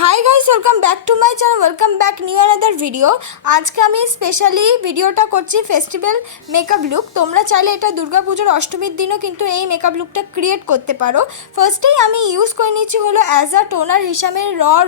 Hi guys, welcome back to my channel, welcome back new another video. আজকে আমি specially ভিডিওটা করছি festival makeup look. তোমরা চাইলে এটা দুর্গাপুজোর অষ্টমীর দিনও কিন্তু এই মেকআপ লুকটা ক্রিয়েট করতে পারো। ফার্স্টেই আমি ইউজ করে নিচ্ছি হলো অ্যাজ আ টোনার হিসাবে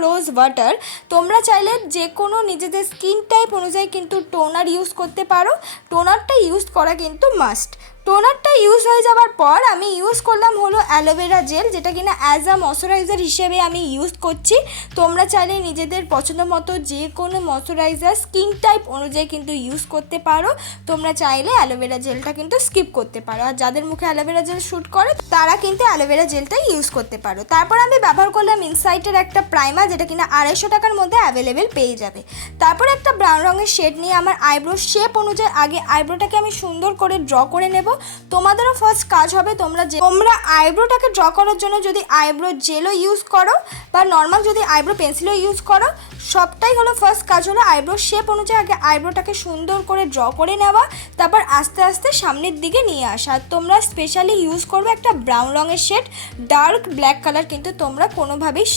রোজ ওয়াটার। তোমরা চাইলে যে কোনো নিজেদের স্কিন টাইপ অনুযায়ী কিন্তু টোনার ইউজ করতে পারো। টোনারটা ইউজ করা কিন্তু মাস্ট। টোনারটা ইউজ হয়ে যাওয়ার পর আমি ইউজ করলাম হলো অ্যালোভেরা জেল, যেটা কিনা অ্যাজ আ ময়শ্চারাইজার হিসেবে আমি ইউজ করছি। তোমরা চাইলে নিজেদের পছন্দ মতো যে কোনো ময়শ্চারাইজার স্কিন টাইপ অনুযায়ী কিন্তু ইউজ করতে পারো। তোমরা চাইলে অ্যালোভেরা জেলটা কিন্তু স্কিপ করতে পারো, আর যাদের মুখে অ্যালোভেরা জেল শ্যুট করে তারা কিন্তু অ্যালোভেরা জেলটাই ইউজ করতে পারো। তারপর আমি ব্যবহার করলাম ইনসাইটের একটা প্রাইমার, যেটা কিনা 250 টাকার মধ্যে অ্যাভেলেবেল পেয়ে যাবে। তারপর একটা ব্রাউন রঙের শেড নিয়ে আমার আইব্রো শেপ অনুযায়ী আগে আইব্রোটাকে আমি সুন্দর করে ড্র করে নেব। তোমাদেরও ফার্স্ট কাজ হবে, তোমরা আইব্রোটাকে ড্র করার জন্য যদি আইব্রো জেলও ইউজ করো বা নর্মাল যদি আইব্রো পেন্সিলও ইউজ করো, সবটাই হলো ফার্স্ট কাজ হলো আইব্রো শেপ অনুযায়ী আগে আইব্রোটাকে সুন্দর করে ড্র করে নেওয়া, তারপর আস্তে আস্তে সামনের দিকে নিয়ে আসা। তোমরা স্পেশালি ইউজ করবে একটা ব্রাউন রঙের শেড, ডার্ক ব্ল্যাক কালার কিন্তু তোমরা কোনোভাবেই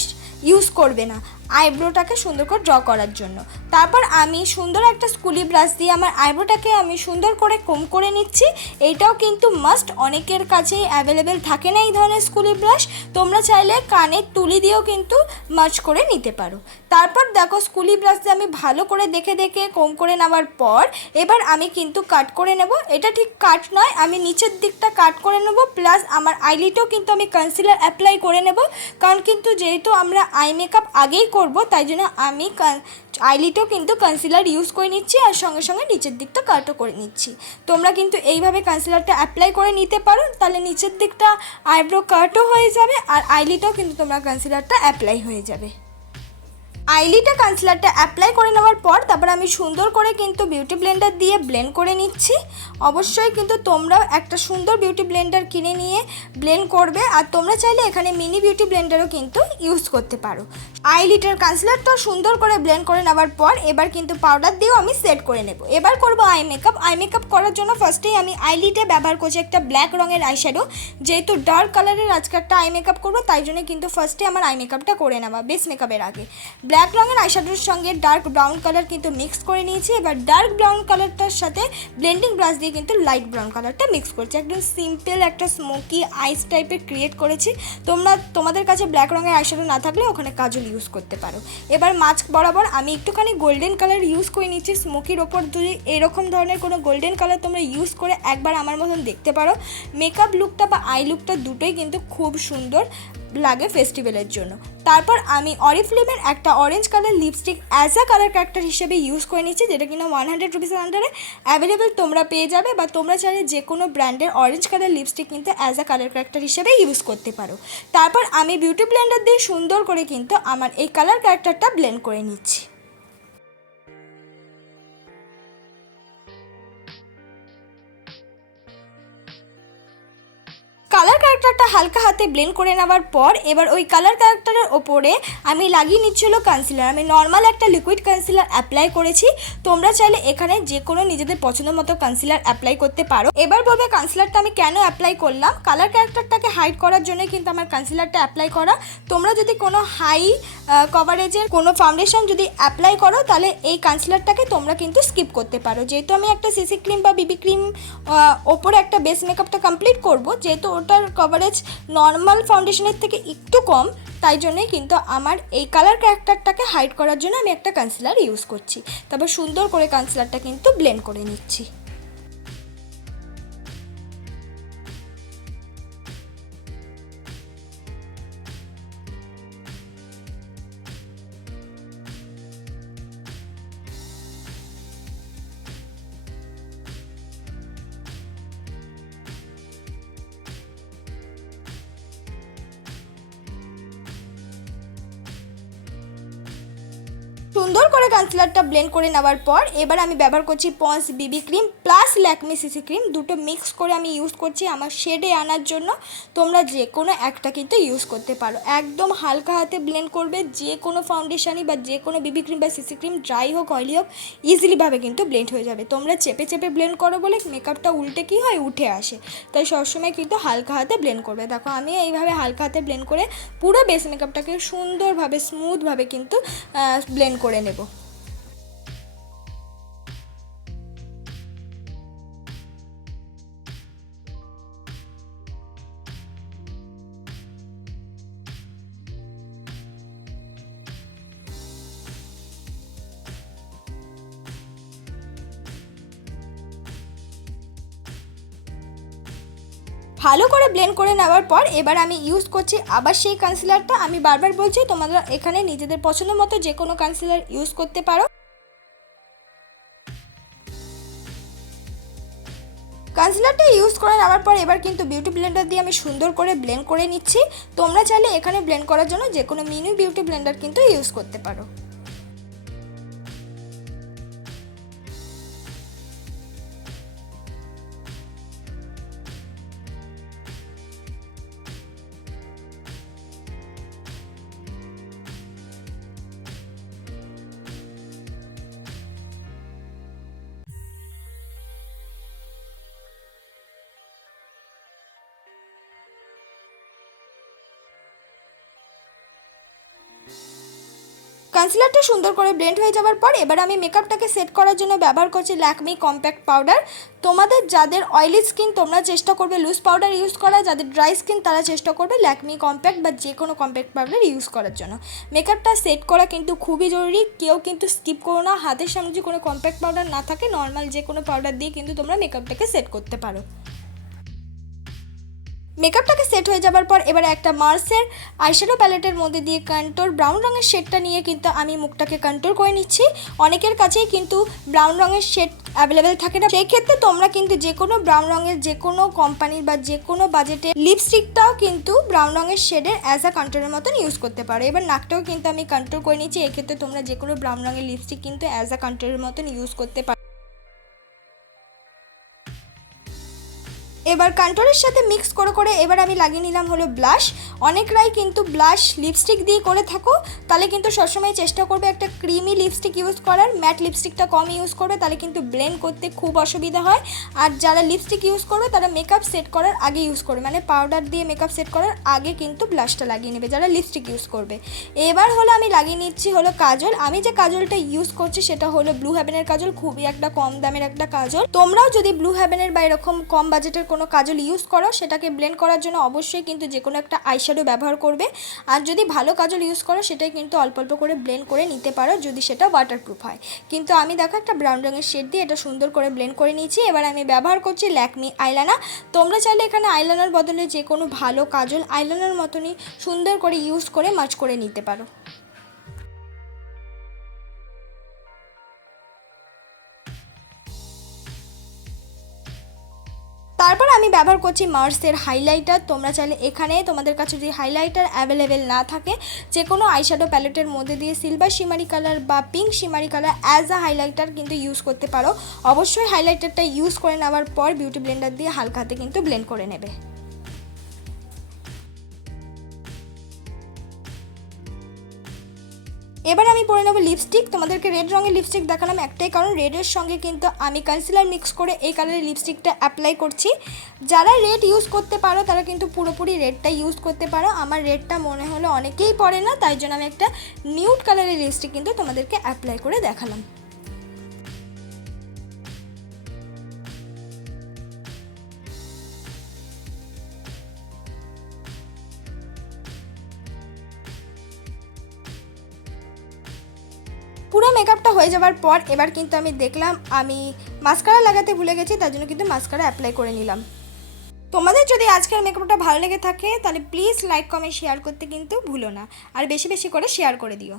ইউজ করবে না আইব্রোটাকে সুন্দর করে ড্র করার জন্য। তারপর আমি সুন্দর একটা স্কুলি ব্রাশ দিয়ে আমার আইব্রোটাকে আমি সুন্দর করে কম করে নিচ্ছি। এইটাও কিন্তু মাস্ট, অনেকের কাছেই অ্যাভেলেবেল থাকে না এই ধরনের স্কুলি ব্রাশ। তোমরা চাইলে কানের তুলি দিয়েও কিন্তু মার্চ করে নিতে পারো। তারপর দেখো স্কুলি ব্রাশ দিয়ে আমি ভালো করে দেখে দেখে কম করে নেওয়ার পর এবার আমি কিন্তু কাট করে নেব। এটা ঠিক কাট নয়, আমি নিচের দিকটা কাট করে নেব, প্লাস আমার আইলিটেও কিন্তু আমি কনসিলার অ্যাপ্লাই করে নেব। কারণ কিন্তু যেহেতু আমরা আই মেকআপ আগেই করব, তাই জন্য আমি আইলিটেও কিন্তু কনসিলার ইউজ করে নিচ্ছি, আর সঙ্গে সঙ্গে নিচের দিকটা কাটও করে নিচ্ছি। তোমরা কিন্তু এইভাবে কনসিলারটা অ্যাপ্লাই করে নিতে পারো, তাহলে নিচের দিকটা আইব্রো কাটও হয়ে যাবে আর আইলিটেও কিন্তু তোমরা কনসিলারটা অ্যাপ্লাই হয়ে যাবে। আইলিটা কনসিলারটা অ্যাপ্লাই করে নেওয়ার পর তারপর আমি সুন্দর করে কিন্তু বিউটি ব্লেন্ডার দিয়ে ব্লেন্ড করে নিচ্ছি। অবশ্যই কিন্তু তোমরাও একটা সুন্দর বিউটি ব্লেন্ডার কিনে নিয়ে ব্লেন্ড করবে, আর তোমরা চাইলে এখানে মিনি বিউটি ব্লেন্ডারও কিন্তু ইউজ করতে পারো। আইলিটার কনসিলারটা সুন্দর করে ব্লেন্ড করে নেওয়ার পর এবার কিন্তু পাউডার দিয়েও আমি সেট করে নেব। এবার করব আই মেকআপ। আই মেকআপ করার জন্য ফার্স্টেই আমি আইলিটে ব্যবহার করছি একটা ব্ল্যাক রঙের আইশ্যাডো। যেহেতু ডার্ক কালারের আজকে একটা আই মেকআপ করবো, তাই জন্য কিন্তু ফার্স্টে আমার আই মেকআপটা করে নেওয়া বেস মেকআপের আগে। ব্ল্যাক রঙের আইশ্যাডোর সঙ্গে ডার্ক ব্রাউন কালার কিন্তু মিক্স করে নিয়েছি। এবার ডার্ক ব্রাউন কালারটার সাথে ব্লেন্ডিং ব্রাশ দিয়ে কিন্তু লাইট ব্রাউন কালারটা মিক্স করছি। একদম সিম্পল একটা স্মোকি আইস টাইপের ক্রিয়েট করেছি। তোমাদের কাছে ব্ল্যাক রঙের আইশ্যাডো না থাকলে ওখানে কাজল ইউজ করতে পারো। এবার মাস্ক বরাবর আমি একটুখানি গোল্ডেন কালার ইউজ করে নিচ্ছি স্মোকির ওপর। যদি এরকম ধরনের কোনো গোল্ডেন কালার তোমরা ইউজ করে একবার আমার মতন দেখতে পারো, মেকআপ লুকটা বা আই লুকটা দুটোই কিন্তু খুব সুন্দর লাগে ফেস্টিভ্যালের জন্য। তারপর আমি অরিফ্লেমের একটা orange colour lipstick as a colour character হিসেবে ইউজ করে নিচ্ছি, যেটা কিনা 100 রুপিসের আন্ডারে অ্যাভেলেবেল তোমরা পেয়ে যাবে, বা তোমরা চাইলে যে কোনো ব্র্যান্ডের অরেঞ্জ কালার লিপস্টিক কিন্তু অ্যাজ আ কালার ক্যারেক্টার হিসেবে ইউজ করতে পারো। তারপর আমি বিউটি ব্লেন্ডার দিয়ে সুন্দর করে কিন্তু আমার এই কালার ক্যারেক্টারটা ব্লেন্ড করে নিচ্ছি। কালার ক্যারেক্টারটা হালকা হাতে ব্লেন্ড করে নেওয়ার পর এবার ওই কালার ক্যারেক্টারের ওপরে আমি লাগিয়ে নিচ্ছিল কনসিলার। আমি নর্মাল একটা লিকুইড কনসিলার অ্যাপ্লাই করেছি। তোমরা চাইলে এখানে যে কোনো নিজেদের পছন্দ মতো কনসিলার অ্যাপ্লাই করতে পারো। এবার বলবে কনসিলারটা আমি কেন অ্যাপ্লাই করলাম। কালার ক্যারেক্টারটাকে হাইড করার জন্য কিন্তু আমার কনসিলারটা অ্যাপ্লাই করা। তোমরা যদি কোনো হাই কভারেজের কোনো ফাউন্ডেশন যদি অ্যাপ্লাই করো, তাহলে এই কনসিলারটাকে তোমরা কিন্তু স্কিপ করতে পারো। যেহেতু আমি একটা সিসি ক্রিম বা বিবি ক্রিম ওপরে একটা বেস মেকআপটা কমপ্লিট করব, যেহেতু ওটার কভারেজ নর্মাল ফাউন্ডেশনের থেকে একটু কম, তাই জন্যই কিন্তু আমার এই কালার ক্যারেক্টারটাকে হাইড করার জন্য আমি একটা কনসিলার ইউজ করছি। তারপর সুন্দর করে কনসিলারটা কিন্তু ব্লেন্ড করে নিচ্ছি। সুন্দর করে কনসিলারটা ব্লেন্ড করে নেওয়ার পর এবার আমি ব্যবহার করছি পন্স বিবি cream plus Lakme CC cream, দুটো মিক্স করে আমি ইউজ করছি আমার শেডে আনার জন্য। তোমরা যে কোনো একটা কিন্তু ইউজ করতে পারো। একদম হালকা হাতে ব্লেন্ড করবে, যে কোনো ফাউন্ডেশনই বা যে কোনো বিবি ক্রিম বা সিসি ক্রিম ড্রাই হোক অয়েলি হোক ইজিলিভাবে কিন্তু ব্লেন্ড হয়ে যাবে। তোমরা চেপে চেপে ব্লেন্ড করো বলে মেকআপটা উল্টে কী হয়, উঠে আসে, তাই সবসময় কিন্তু হালকা হাতে ব্লেন্ড করবে। দেখো আমি এইভাবে হালকা হাতে ব্লেন্ড করে পুরো বেস মেকআপটাকে সুন্দরভাবে স্মুথভাবে কিন্তু ব্লেন্ড করে নেব। ভালো করে ব্লেন্ড করে নেওয়ার পর এবার আমি ইউজ করছি আবার সেই কনসিলারটা। আমি বারবার বলছি তোমরা এখানে নিজেদের পছন্দ মতো যে কোনো কনসিলার ইউজ করতে পারো। কনসিলারটা ইউজ করে নেওয়ার পর এবার কিন্তু বিউটি ব্লেন্ডার দিয়ে আমি সুন্দর করে ব্লেন্ড করে নিচ্ছি। তোমরা চাইলে এখানে ব্লেন্ড করার জন্য যে কোনো মিনি বিউটি ব্লেন্ডার কিন্তু ইউজ করতে পারো। কনসিলারটা সুন্দর করে ব্লেন্ড হয়ে যাওয়ার পর এবার আমি মেকআপটাকে সেট করার জন্য ব্যবহার করছি ল্যাকমি কম্প্যাক্ট পাউডার। তোমাদের যাদের অয়েলি স্কিন তোমরা চেষ্টা করবে লুজ পাউডার ইউজ করা, যাদের ড্রাই স্কিন তারা চেষ্টা করবে ল্যাকমি কম্প্যাক্ট বা যে কোনো কম্প্যাক্ট পাউডার ইউজ করার জন্য। মেকআপটা সেট করা কিন্তু খুবই জরুরি, কেউ কিন্তু স্কিপ করো না। হাতের সামনে যদি কোনো কম্প্যাক্ট পাউডার না থাকে নর্মাল যে কোনো পাউডার দিয়ে কিন্তু তোমরা মেকআপটাকে সেট করতে পারো। মেকআপটাকে সেট হয়ে যাবার পর এবারে একটা মার্সের আইশ্যাডো প্যালেটের মধ্যে দিয়ে কন্ট্যুর ব্রাউন রঙের শেডটা নিয়ে কিন্তু আমি মুখটাকে কন্ট্যুর করে নিচ্ছি। অনেকের কাছেই কিন্তু ব্রাউন রঙের শেড অ্যাভেলেবেল থাকে না, সেই ক্ষেত্রে তোমরা কিন্তু যে কোনো ব্রাউন রঙের যে কোনো কোম্পানির বা যে কোনো বাজেটের লিপস্টিকটাও কিন্তু ব্রাউন রঙের শেডের অ্যাজ আ কন্ট্যুরের মতন ইউজ করতে পারো। এবার নাকটাও কিন্তু আমি কন্ট্যুর করে নিচ্ছি, এক্ষেত্রে তোমরা যে কোনো ব্রাউন রঙের লিপস্টিক কিন্তু অ্যাজ আ কন্ট্যুরের মতন ইউজ করতে পারো। এবার কন্ট্যুরের সাথে মিক্স করে করে এবার আমি লাগিয়ে নিলাম হলো ব্লাশ। অনেকরাই কিন্তু ব্লাশ লিপস্টিক দিয়ে করে থাকো, তাহলে কিন্তু সবসময় চেষ্টা করবে একটা ক্রিমি লিপস্টিক ইউজ করার। ম্যাট লিপস্টিকটা কম ইউজ করবে, তাহলে কিন্তু ব্লেন্ড করতে খুব অসুবিধা হয়। আর যারা লিপস্টিক ইউজ করবে তারা মেকআপ সেট করার আগে ইউজ করবে, মানে পাউডার দিয়ে মেকআপ সেট করার আগে কিন্তু ব্লাশটা লাগিয়ে নেবে যারা লিপস্টিক ইউজ করবে। এবার হলো আমি লাগিয়ে নিচ্ছি হলো কাজল। আমি যে কাজলটা ইউজ করছি সেটা হলো ব্লু হেভেনের কাজল, খুবই একটা কম দামের একটা কাজল। তোমরাও যদি ব্লু হেভেনের বা এরকম কম বাজেটের কোনো কাজল ইউজ করো সেটাকে ব্লেন্ড করার জন্য অবশ্যই কিন্তু যে কোনো একটা আইশ্যাডো ব্যবহার করবে। আর যদি ভালো কাজল ইউজ করো সেটাই কিন্তু অল্প অল্প করে ব্লেন্ড করে নিতে পারো যদি সেটা ওয়াটারপ্রুফ হয়। কিন্তু আমি দেখো একটা ব্রাউন রঙের শেড দিয়ে এটা সুন্দর করে ব্লেন্ড করে নিয়েছি। এবার আমি ব্যবহার করছি ল্যাকমি আইলাইনার। তোমরা চাইলে এখানে আইলাইনার বদলে যে কোনো ভালো কাজল আইলাইনার মতনই সুন্দর করে ইউজ করে মাচ করে নিতে পারো। তারপর আমি ব্যবহার করছি মার্সের হাইলাইটার। তোমরা চাইলে এখানে তোমাদের কাছে যদি হাইলাইটার অ্যাভেলেবেল না থাকে যে কোনো আইশ্যাডো প্যালেটের মধ্যে দিয়ে সিলভার শিমারি কালার বা pink শিমারি colour as a highlighter কিন্তু ইউজ করতে পারো। অবশ্যই হাইলাইটারটা ইউজ করে নেওয়ার পর বিউটি ব্লেন্ডার দিয়ে হালকা হাতে কিন্তু ব্লেন্ড করে নেবে। এবার আমি পরে নেব লিপস্টিক। তোমাদেরকে রেড রঙের লিপস্টিক দেখালাম একটাই কারণ, রেডের সঙ্গে কিন্তু আমি কনসিলার মিক্স করে এই কালারের লিপস্টিকটা অ্যাপ্লাই করছি। যারা রেড ইউজ করতে পারো তারা কিন্তু পুরোপুরি রেডটা ইউজ করতে পারো। আমার রেডটা মনে হলো অনেকেই পরে না, তাই জন্য আমি একটা নিউড কালারের লিপস্টিক কিন্তু তোমাদেরকে অ্যাপ্লাই করে দেখালাম। পুরো মেকআপটা হয়ে যাওয়ার পর এবার কিন্তু আমি দেখলাম আমি মাস্কারা লাগাতে ভুলে গেছি, তার জন্য কিন্তু মাস্কারা অ্যাপ্লাই করে নিলাম। তোমাদের যদি আজকের মেকআপটা ভালো লেগে থাকে তাহলে প্লিজ লাইক কমেন্ট শেয়ার করতে কিন্তু ভুলো না, আর বেশি বেশি করে শেয়ার করে দিও।